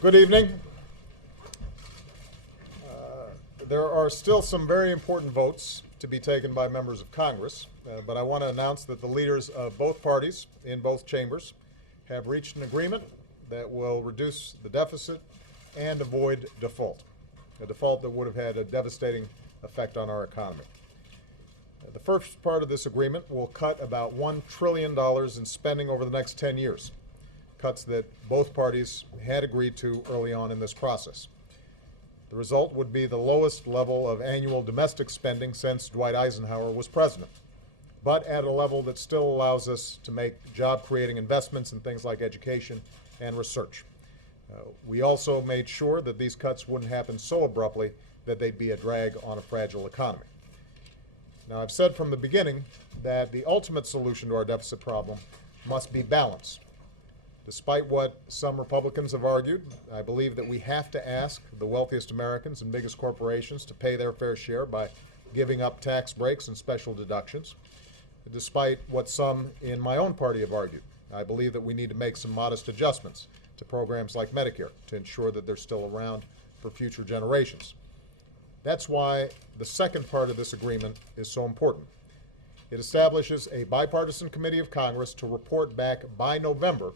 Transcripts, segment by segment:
Good evening. There are still some very important votes to be taken by members of Congress, but I want to announce that the leaders of both parties in both chambers have reached an agreement that will reduce the deficit and avoid default, a default that would have had a devastating effect on our economy. The first part of this agreement will cut about $1 trillion in spending over the next 10 years, cuts that both parties had agreed to early on in this process. The result would be the lowest level of annual domestic spending since Dwight Eisenhower was president, but at a level that still allows us to make job-creating investments in things like education and research. We also made sure that these cuts wouldn't happen so abruptly that they'd be a drag on a fragile economy. Now, I've said from the beginning that the ultimate solution to our deficit problem must be balance. Despite what some Republicans have argued, I believe that we have to ask the wealthiest Americans and biggest corporations to pay their fair share by giving up tax breaks and special deductions. Despite what some in my own party have argued, I believe that we need to make some modest adjustments to programs like Medicare to ensure that they're still around for future generations. That's why the second part of this agreement is so important. It establishes a bipartisan committee of Congress to report back by November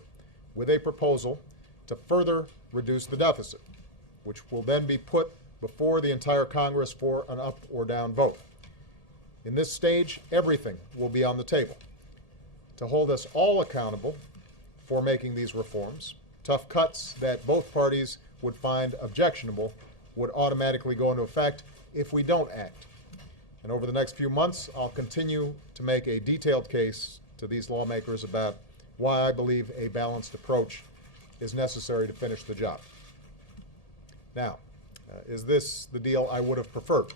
with a proposal to further reduce the deficit, which will then be put before the entire Congress for an up or down vote. In this stage, everything will be on the table to hold us all accountable for making these reforms. Tough cuts that both parties would find objectionable would automatically go into effect if we don't act. And over the next few months, I'll continue to make a detailed case to these lawmakers about why I believe a balanced approach is necessary to finish the job. Now, is this the deal I would have preferred?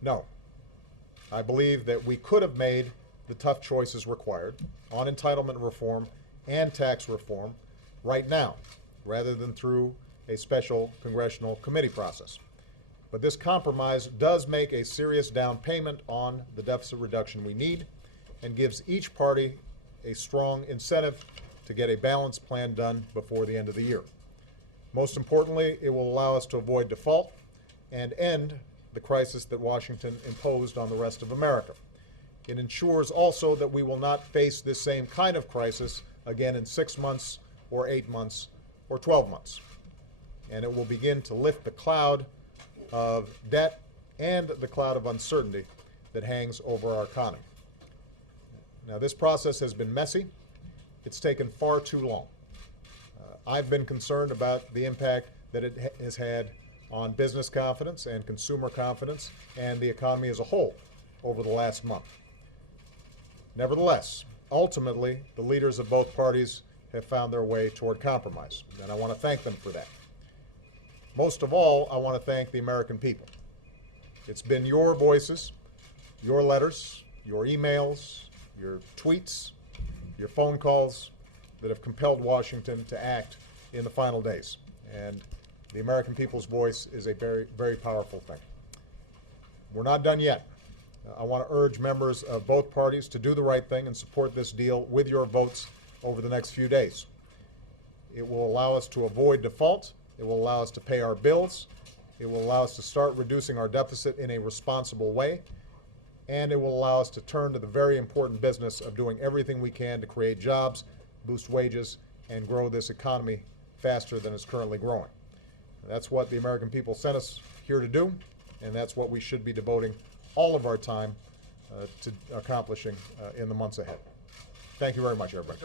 No. I believe that we could have made the tough choices required on entitlement reform and tax reform right now, rather than through a special congressional committee process. But this compromise does make a serious down payment on the deficit reduction we need and gives each party a strong incentive to get a balanced plan done before the end of the year. Most importantly, it will allow us to avoid default and end the crisis that Washington imposed on the rest of America. It ensures also that we will not face this same kind of crisis again in 6 months or 8 months or 12 months. And it will begin to lift the cloud of debt and the cloud of uncertainty that hangs over our economy. Now, this process has been messy. It's taken far too long. I've been concerned about the impact that it has had on business confidence and consumer confidence and the economy as a whole over the last month. Nevertheless, ultimately, the leaders of both parties have found their way toward compromise, and I want to thank them for that. Most of all, I want to thank the American people. It's been your voices, your letters, your emails, your tweets, your phone calls that have compelled Washington to act in the final days. And the American people's voice is a very, very powerful thing. We're not done yet. I want to urge members of both parties to do the right thing and support this deal with your votes over the next few days. It will allow us to avoid default. It will allow us to pay our bills. It will allow us to start reducing our deficit in a responsible way. And it will allow us to turn to the very important business of doing everything we can to create jobs, boost wages, and grow this economy faster than it's currently growing. That's what the American people sent us here to do, and that's what we should be devoting all of our time to accomplishing in the months ahead. Thank you very much, everybody.